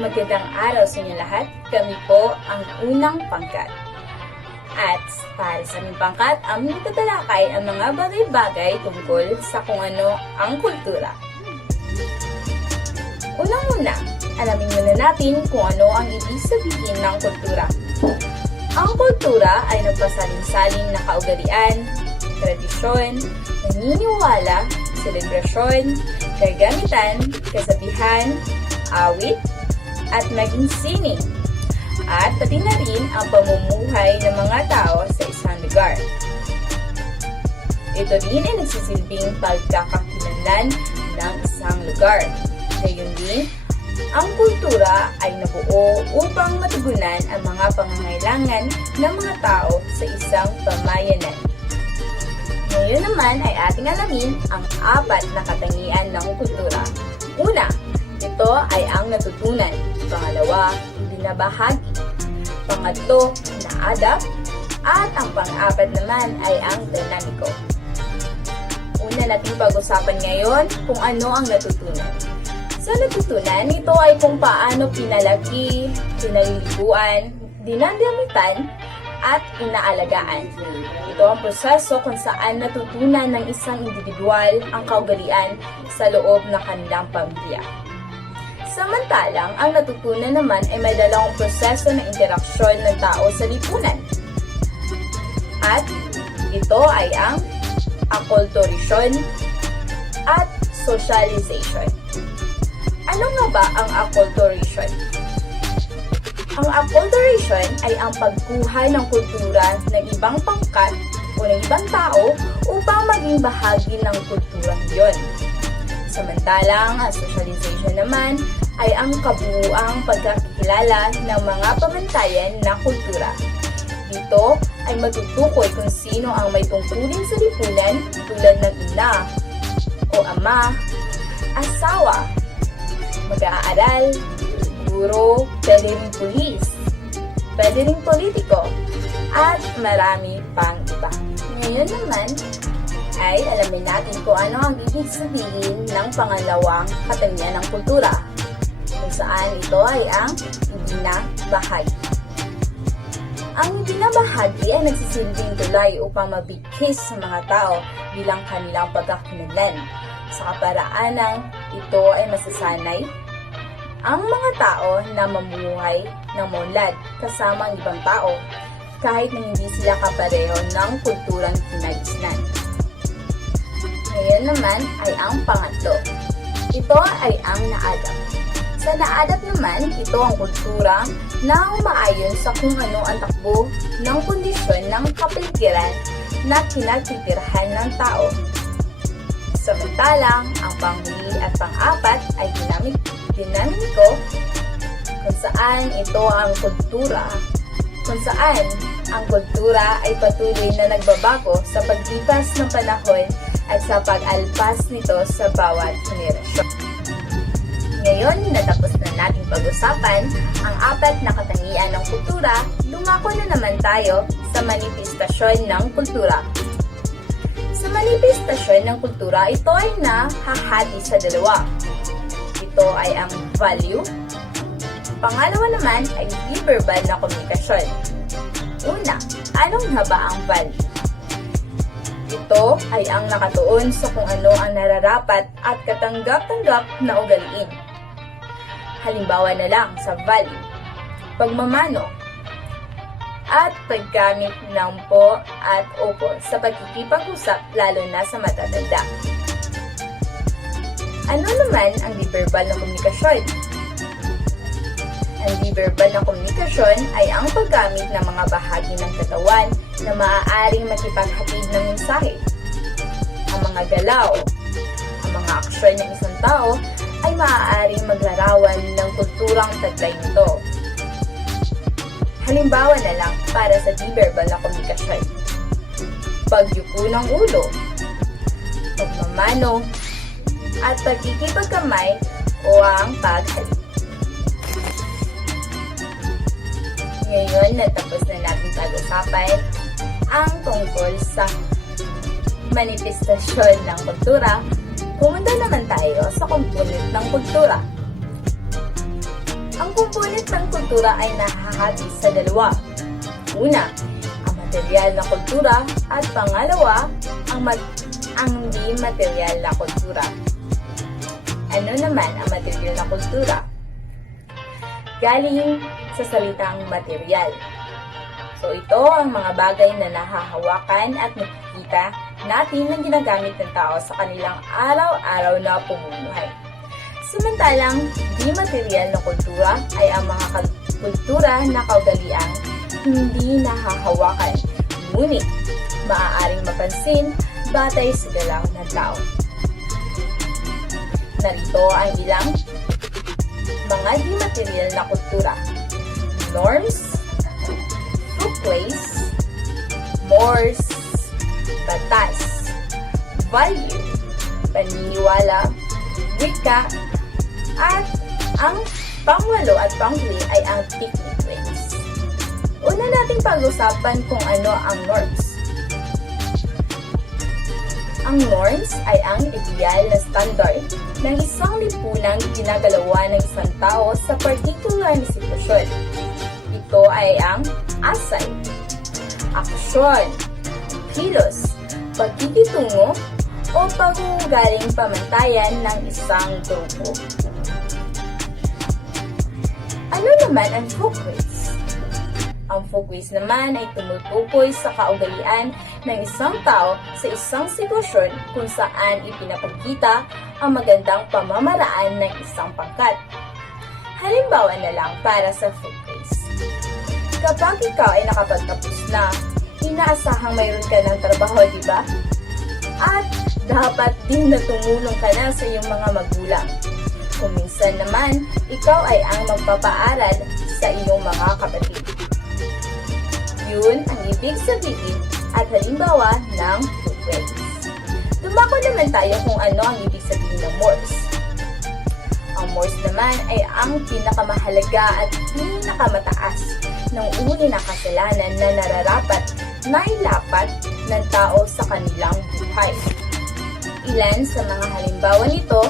Magandang araw sa inyo lahat. Kami po ang unang pangkat. At para sa aming pangkat, aming tatalakay ang mga bagay-bagay tungkol sa kung ano ang kultura. Unang-una, alamin muna natin kung ano ang ibig sabihin ng kultura. Ang kultura ay nagpasalin-salin na kaugalian, tradisyon, naniniwala, selebrasyon, kagamitan, kasabihan, awit, at maging sining, at pati na rin ang pamumuhay ng mga tao sa isang lugar. Ito rin ay nagsisilbing pagkakakilanlan ng isang lugar. Gayon din, ang kultura ay nabuo upang matugunan ang mga pangangailangan ng mga tao sa isang pamayanan. Ngayon naman ay ating alamin ang 4 na katangian ng kultura. Una, ito ay ang natutunan. Pangalawa, binabahagi. Pangatlo, na-adapt. At ang pang-4 naman ay ang dinamiko. Una nating pag-usapan ngayon kung ano ang natutunan. Sa natutunan, ito ay kung paano pinalaki, pinaliliguan, dinadamitan, at inaalagaan. Ito ang proseso kung saan natutunan ng isang individual ang kaugalian sa loob ng kanilang pamilya. Samantalang, ang natutunan naman ay may dalawang proseso ng interaksyon ng tao sa lipunan. At ito ay ang akulturasyon at socialization. Ano nga ba ang akulturasyon? Ang akulturasyon ay ang pagkuha ng kultura ng ibang pangkat o ng ibang tao upang maging bahagi ng kulturang yon. Samantalang, ang socialization naman ay ang kabuuang pagkakilala ng mga pamantayan na kultura. Dito ay matutukoy kung sino ang may tungkulin sa lipunan tulad ng ina o ama, asawa, mag-aaral, guro, pwede rin pulis, pwede rin politiko, at marami pang iba. Ngayon naman, ay alamin natin kung ano ang ibig sabihin ng pangalawang katangian ng kultura, kung saan ito ay ang ibinabahagi. Ang ibinabahagi ay nagsisilbing tulay upang mabigkis sa mga tao bilang kanilang pagkakakilanlan. Sa kaparaanang ito ay masasanay ang mga tao na mamuhay ng maunlad kasama ang ibang tao kahit na hindi sila kapareho ng kulturang kinagisnan. Ngayon naman ay ang pangatlo. Ito ay ang na-adapt. Sa na-adapt naman, ito ang kultura na umaayon sa kung ano ang takbo ng kondisyon ng kapaligiran na kinatitirahan ng tao. Samantalang, ang panghuli at pang-4 ay dinamiko kung saan ito ang kultura, kung saan ang kultura ay patuloy na nagbabago sa paglipas ng panahon at sa pag-alpas nito sa bawat henerasyon. Ngayon, natapos na nating pag-usapan ang 4 na katangian ng kultura, dumako na naman tayo sa manifestasyon ng kultura. Sa manifestasyon ng kultura, ito ay nahahati sa dalawa. Ito ay ang value. Pangalawa naman ay verbal na komunikasyon. Una, anong nga ba ang value? Ito ay ang nakatuon sa kung ano ang nararapat at katanggap-tanggap na ugaliin. Halimbawa na lang sa value, pagmamano, at paggamit ng po at opo sa pagkikipag-usap lalo na sa matatanda. Ano naman ang di-verbal na komunikasyon? Ang di-verbal na komunikasyon ay ang paggamit ng mga bahagi ng katawan na maaaring makipaghatid ng mensahe. Ang mga galaw, ang mga aksyon ng isang tao ay maaaring maglarawan ng kulturang taglay nito. Halimbawa na lang para sa di-verbal na komunikasyon. Pagyuko ng ulo, pagmamano, at pagkikipagkamay o ang paghalik. Ngayon, natapos na natin pag-usapan ang tungkol sa manifestasyon ng kultura. Pumunta naman tayo sa komponent ng kultura. Ang komponent ng kultura ay nahahati sa dalawa. Una, ang material na kultura at pangalawa, ang hindi material na kultura. Ano naman ang material na kultura? Galing sa salitang material. So ito ang mga bagay na nahahawakan at nakikita natin na ginagamit ng tao sa kanilang araw-araw na pamumuhay. Samantalang di material na kultura ay ang mga kultura na kaugaliang hindi nahahawakan, ngunit maaaring mapansin batay sa galaw ng tao. Narito ang ilang mga di material na kultura: norms, folkways, mores, batas, value, paniniwala, wika, at ang pangwalo at panghuli ay ang picnic ways. Una nating pag-usapan kung ano ang norms. Ang norms ay ang ideal na standard ng isang lipunang ginagalawan ng isang tao sa partikular na sitwasyon. Ito ay ang asal, aksyon, kilos, pagkikitungo, o pag-uugaling pamantayan ng isang grupo. Ano naman ang folkways? Ang folkways naman ay tumutukoy sa kaugalian ng isang tao sa isang sitwasyon kung saan ipinapagkita ang magandang pamamaraan ng isang pangkat. Halimbawa na lang para sa folkways. Kapag ikaw ay nakapagtapos na, inaasahang mayroon ka ng trabaho, di ba? At dapat din na tumulong ka na sa iyong mga magulang. Kung minsan naman, ikaw ay ang magpapaaral sa iyong mga kapatid. Yun ang ibig sabihin at halimbawa ng folkways. Dumako naman tayo kung ano ang ibig sabihin ng mores. Ang mores naman ay ang pinakamahalaga at pinakamataas ng uri na kasalanan na nararapat na ilapat ng tao sa kanilang buhay. Ilan sa mga halimbawa nito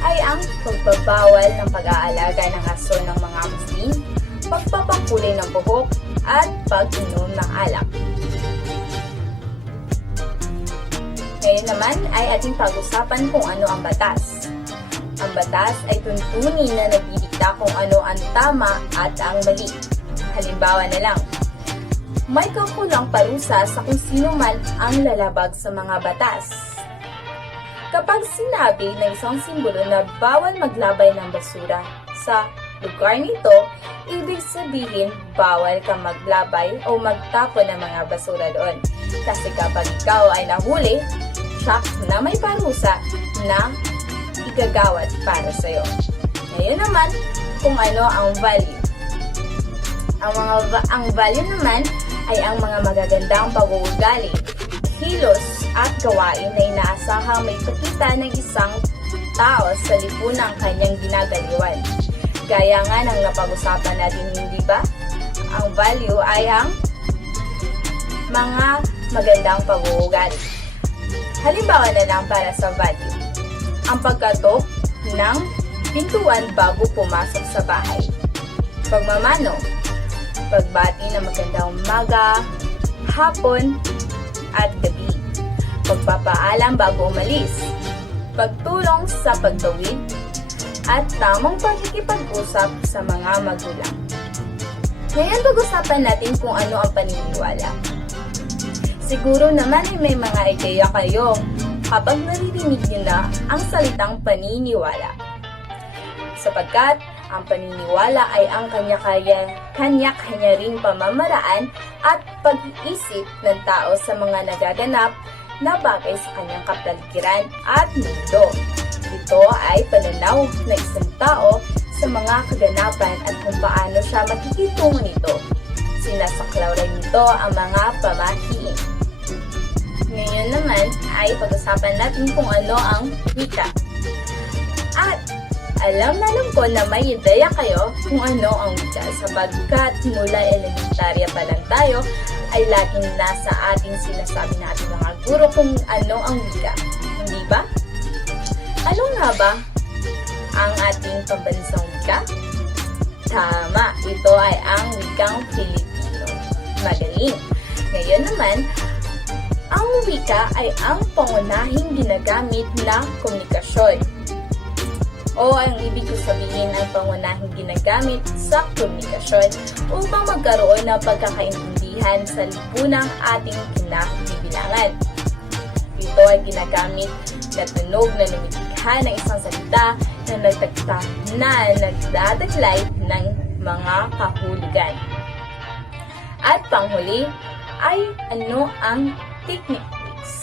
ay ang pagbabawal ng pag-aalaga ng aso ng mga Muslim, pagpapakulay ng buhok, at pag-inom ng alak. Ngayon naman ay ating pag-usapan kung ano ang batas. Ang batas ay tuntunin na nagdidikta kung ano ang tama at ang mali. Halimbawa na lang, may kakulang parusa sa kung sino man ang lalabag sa mga batas. Kapag sinabi ng isang simbolo na bawal maglabay ng basura sa lugar nito, ibig sabihin bawal ka maglabay o magtapon ng mga basura doon. Kasi kapag ikaw ay nahuli, siya na may parusa na igagawad para sa'yo. Ngayon naman, kung ano ang value. Ang value naman ay ang mga magagandang pag-uugali, kilos at gawain na inaasahang may pakita ng isang tao sa lipunang kanyang ginagaliwan. Gaya nga ng napag-usapan natin, hindi ba? Ang value ay ang mga magandang pag-uugali. Halimbawa na lang para sa value, ang pagkatok ng pintuan bago pumasok sa bahay. Pagmamano, pagbati ng magandang umaga, hapon, at gabi. Pagpapaalam bago umalis. Pagtulong sa pagtawid, at tamang pagkikipag-usap sa mga magulang. Ngayon pag-usapan natin kung ano ang paniniwala. Siguro naman ay may mga ideya kayo kapag naririnig nyo na ang salitang paniniwala. Sapagkat ang paniniwala ay ang kanya-kanya ring pamamaraan at pag-iisip ng tao sa mga nagaganap na bagay sa kanyang kapaligiran at mundo. Ito ay pananaw ng isang tao sa mga kaganapan at kung paano siya makikitungo nito. Sinasaklaw rin nito ang mga pamahiin. Ngayon naman ay pag-usapan natin kung ano ang wika. At alam ko na may ideya kayo kung ano ang wika sapagkat mula elementarya pa lang tayo ay laging nasa ating sinasabi na ating mga guro kung ano ang wika. Hindi ba? Ano nga ba ang ating pambansang wika? Tama, ito ay ang wikang Filipino. Magaling! Ngayon naman, ang wika ay ang pangunahing ginagamit na komunikasyon. O ang ibig ko sabihin ay pangunahing ginagamit sa komunikasyon upang magkaroon ng pagkakaintindihan sa lipunang ating kinabibilangan. Ito ay ginagamit na tunog na lumilikha ng isang salita na nagdadaglay ng mga kahulugan. At panghuli ay ano ang technique ways.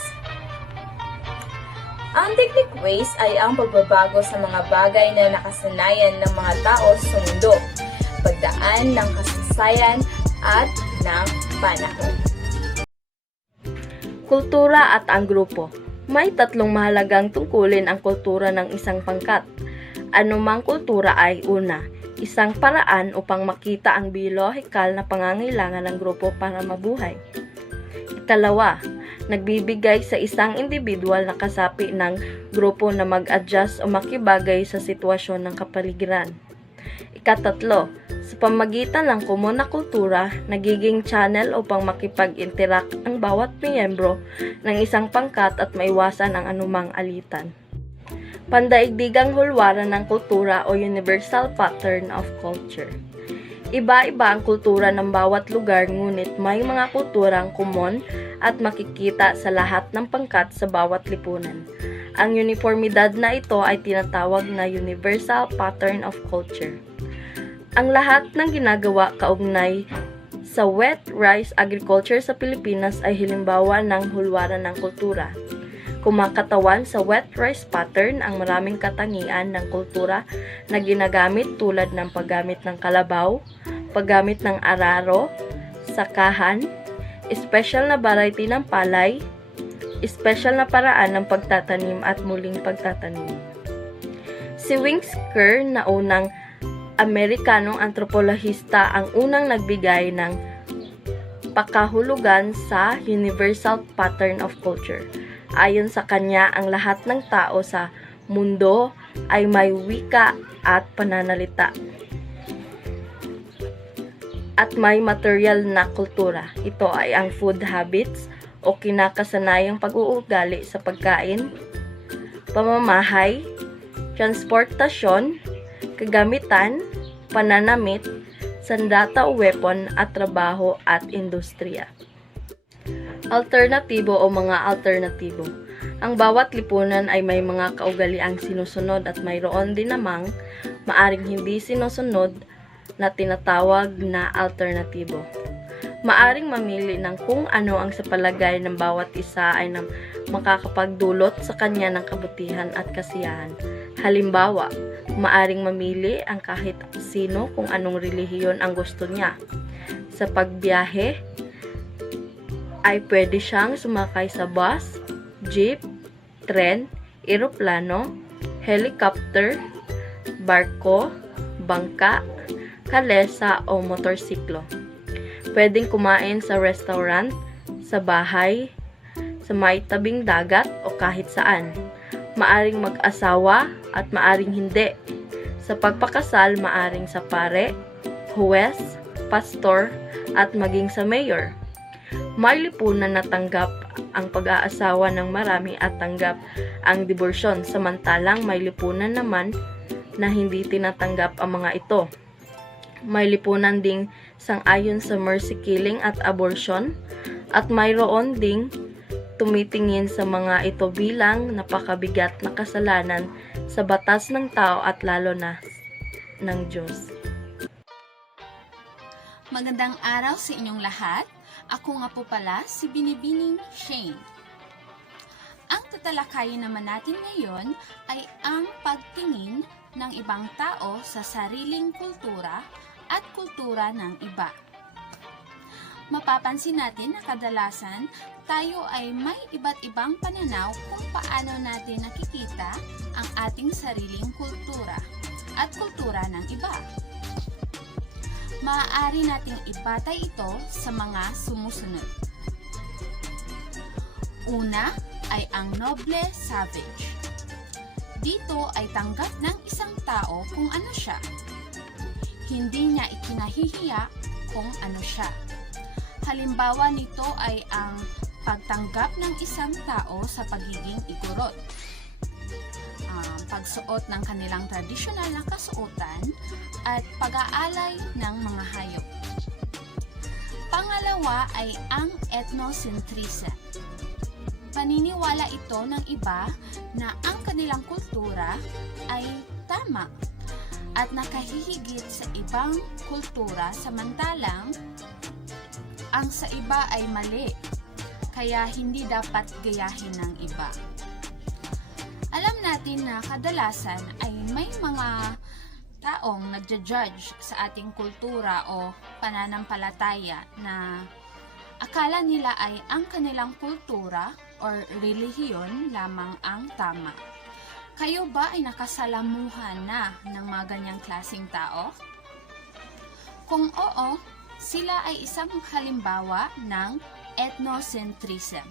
Ang technique ways ay ang pagbabago sa mga bagay na nakasanayan ng mga tao sa mundo, pagdaan ng kasaysayan at ng panahon. Kultura at ang grupo. May tatlong mahalagang tungkulin ang kultura ng isang pangkat. Anumang kultura ay una, isang paraan upang makita ang biyolohikal na pangangailangan ng grupo para mabuhay. Ikalawa, nagbibigay sa isang individual na kasapi ng grupo na mag-adjust o makibagay sa sitwasyon ng kapaligiran. Ikatatlo, sa pamagitan ng komun na kultura, nagiging channel upang makipag-interact ang bawat miyembro ng isang pangkat at maiwasan ang anumang alitan. Pandaigdigang hulwaran ng kultura o universal pattern of culture. Iba-iba ang kultura ng bawat lugar, ngunit may mga kulturang kumon at makikita sa lahat ng pangkat sa bawat lipunan. Ang uniformidad na ito ay tinatawag na universal pattern of culture. Ang lahat ng ginagawa kaugnay sa wet rice agriculture sa Pilipinas ay halimbawa ng hulwaran ng kultura. Kumakatawan sa wet rice pattern ang maraming katangian ng kultura na ginagamit tulad ng paggamit ng kalabaw, paggamit ng araro, sakahan, special na variety ng palay, special na paraan ng pagtatanim at muling pagtatanim. Si Winsker na unang Amerikanong antropolohista ang unang nagbigay ng pakahulugan sa universal pattern of culture. Ayon sa kanya, ang lahat ng tao sa mundo ay may wika at pananalita at may material na kultura. Ito ay ang food habits o kinakasanayang pag-uugali sa pagkain, pamamahay, transportasyon, kagamitan, pananamit, sandata o weapon at trabaho at industriya. Alternatibo o mga alternatibo. Ang bawat lipunan ay may mga kaugaliang sinusunod at mayroon din namang maaring hindi sinusunod na tinatawag na alternatibo. Maaring mamili ng kung ano ang sa palagay ng bawat isa ay makakapagdulot sa kanya ng kabutihan at kasiyahan. Halimbawa, maaring mamili ang kahit sino kung anong relihiyon ang gusto niya. Sa pagbiyahe, ay pwede siyang sumakay sa bus, jeep, tren, eroplano, helicopter, barko, bangka, kalesa o motorsiklo. Pwedeng kumain sa restaurant, sa bahay, sa may tabing dagat o kahit saan. Maaring mag-asawa at maaring hindi. Sa pagpakasal, maaring sa pare, huwes, pastor, at maging sa mayor. May lipunan na tanggap ang pag-aasawa ng marami at tanggap ang diborsyon, samantalang may lipunan naman na hindi tinatanggap ang mga ito. May lipunan ding sang-ayon sa mercy killing at abortion, at mayroon ding tumitingin sa mga ito bilang napakabigat na kasalanan sa batas ng tao at lalo na ng Diyos. Magandang araw sa inyong lahat. Ako nga po pala si Binibining Shane. Ang tatalakayin naman natin ngayon ay ang pagtingin ng ibang tao sa sariling kultura at kultura ng iba. Mapapansin natin na kadalasan tayo ay may iba't ibang pananaw kung paano natin nakikita ang ating sariling kultura at kultura ng iba. Maaari nating ibatay ito sa mga sumusunod. Una ay ang noble savage. Dito ay tanggap ng isang tao kung ano siya. hindi niya ikinahihiya kung ano siya. Halimbawa nito ay ang pagtanggap ng isang tao sa pagiging igorot, pagsuot ng kanilang tradisyonal na kasuotan, at pag-aalay ng mga hayop. Pangalawa ay ang ethnocentrism. Paniniwala ito ng iba na ang kanilang kultura ay tama at nakahihigit sa ibang kultura, samantalang ang sa iba ay mali, kaya hindi dapat gayahin ng iba. Alam natin na kadalasan ay may mga taong nagja-judge sa ating kultura o pananampalataya na akala nila ay ang kanilang kultura or relihiyon lamang ang tama. Kayo ba ay nakasalamuhan na ng mga ganyang klaseng tao? Kung oo, sila ay isang halimbawa ng ethnocentrism.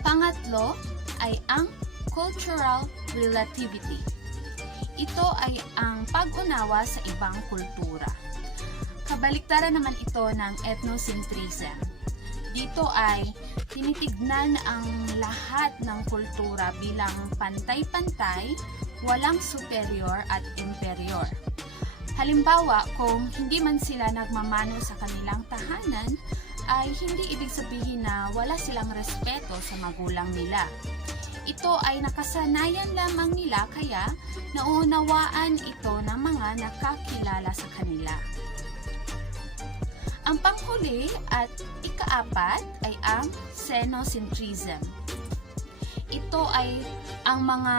Pangatlo ay ang cultural relativity. Ito ay ang pag-unawa sa ibang kultura. Kabaliktaran naman ito ng ethnocentrism. Dito ay tinitignan ang lahat ng kultura bilang pantay-pantay, walang superior at inferior. Halimbawa, kung hindi man sila nagmamano sa kanilang tahanan, ay hindi ibig sabihin na wala silang respeto sa magulang nila. Ito ay nakasanayan lamang nila, kaya nauunawaan ito ng mga nakakilala sa kanila. Ang panghuli at ikaapat ay ang xenocentrism. Ito ay ang mga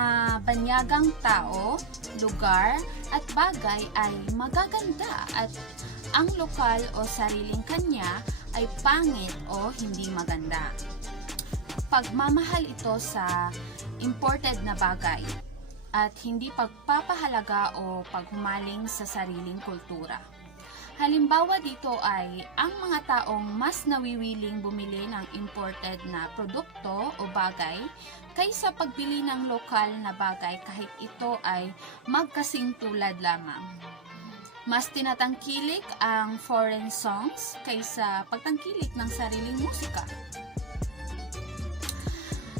banyagang tao, lugar at bagay ay magaganda at ang lokal o sariling kanya ay pangit o hindi maganda. Pagmamahal ito sa imported na bagay at hindi pagpapahalaga o paghumaling sa sariling kultura. Halimbawa dito ay ang mga taong mas nawiwiling bumili ng imported na produkto o bagay kaysa pagbili ng lokal na bagay kahit ito ay magkasing tulad lamang. Mas tinatangkilik ang foreign songs kaysa pagtangkilik ng sariling musika.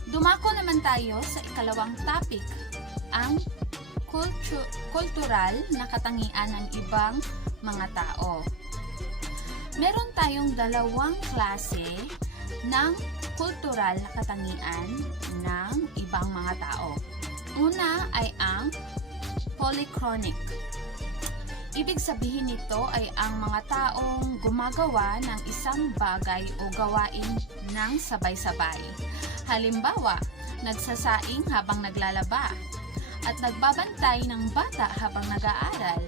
Dumako naman tayo sa ikalawang topic, ang kultural na katangian ng ibang mga tao. Meron tayong dalawang klase ng kultural na katangian ng ibang mga tao. Una ay ang polychronic. Ibig sabihin nito ay ang mga taong gumagawa ng isang bagay o gawain ng sabay-sabay. Halimbawa, nagsasaing habang naglalaba, at nagbabantay ng bata habang nag-aaral,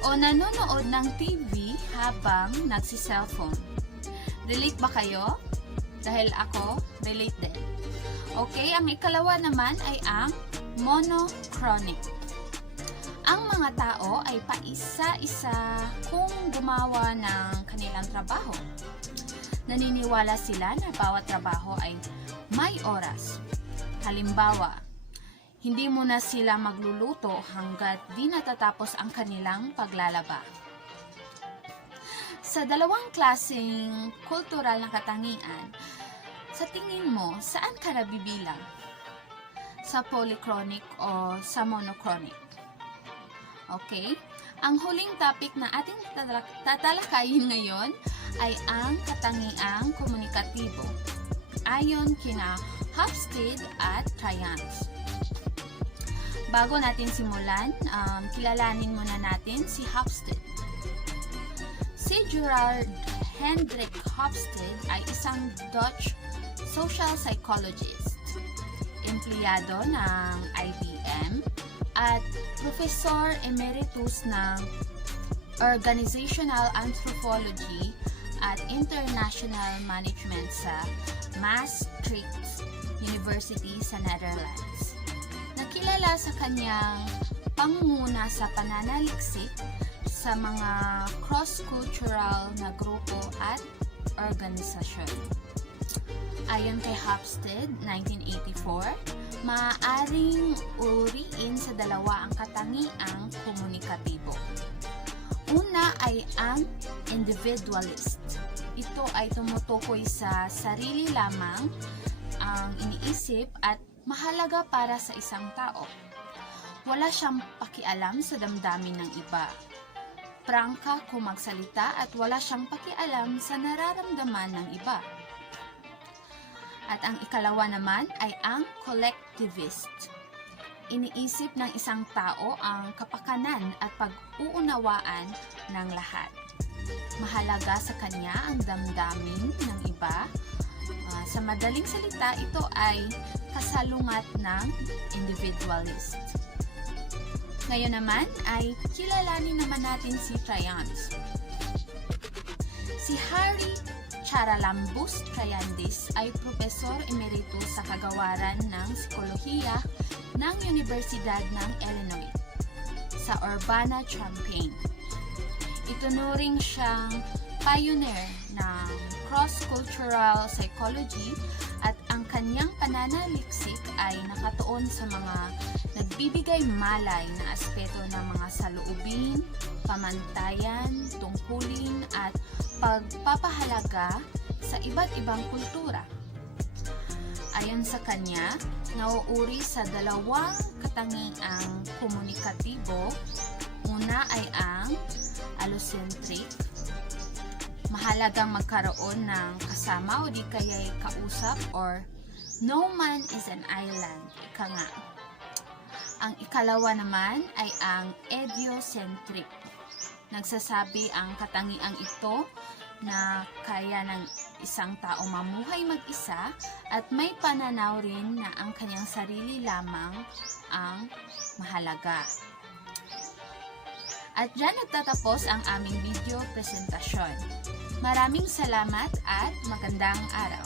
o nanonood ng TV habang nagsi-cellphone. Relate ba kayo? Dahil ako, relate din. Okay, ang ikalawa naman ay ang monochronic. Ang mga tao ay paisa-isa kung gumawa ng kanilang trabaho. Naniniwala sila na bawat trabaho ay may oras. Halimbawa, hindi muna sila magluluto hanggat di natatapos ang kanilang paglalaba. Sa dalawang klaseng kultural na katangian, sa tingin mo, saan ka nabibilang? Sa polychronic o sa monochronic? Okay? Ang huling topic na ating tatalakayin ngayon ay ang katangiang komunikatibo, ayon kina Hofstede at Trians. Bago natin simulan, kilalanin muna natin si Hofstede. Si Gerard Hendrik Hofstede ay isang Dutch social psychologist, empleyado ng IBM at Professor Emeritus ng Organizational Anthropology at International Management sa Maastricht University sa Netherlands. Nakilala sa kanyang pangunguna sa pananaliksik sa mga cross-cultural na grupo at organisasyon. Ayon kay Hofstede, 1984, maaaring uriin sa dalawa ang katangiang komunikatibo. Una ay ang individualist. Ito ay tumutukoy sa sarili lamang ang iniisip at mahalaga para sa isang tao. Wala siyang pakialam sa damdamin ng iba. Prangka kung magsalita at wala siyang pakialam sa nararamdaman ng iba. At ang ikalawa naman ay ang collectivist. Iniisip ng isang tao ang kapakanan at pag-uunawaan ng lahat. Mahalaga sa kanya ang damdamin ng iba. Sa madaling salita, ito ay kasalungat ng individualist. Ngayon naman ay kilalanin naman natin si Traians. Si Harry Charalambous Traiandis ay Profesor Emeritus sa Kagawaran ng Psikolohiya ng Universidad ng Illinois sa Urbana-Champaign. Itunuring siyang pioneer ng cross-cultural psychology at ang kanyang pananaliksik ay nakatuon sa mga nagbibigay malay na aspeto ng mga saloobin, pamantayan, tungkulin at pagpapahalaga sa iba't ibang kultura. Ayon sa kanya, nauuri sa dalawang katangiang komunikatibo. Una ay ang allocentric. Mahalagang magkaroon ng kasama o di kaya'y kausap or no man is an island. Ika nga. Ang ikalawa naman ay ang idiocentric. Nagsasabi ang katangiang ito na kaya ng isang tao mamuhay mag-isa at may pananaw rin na ang kanyang sarili lamang ang mahalaga. At dyan nagtatapos ang aming video presentasyon. Maraming salamat at magandang araw.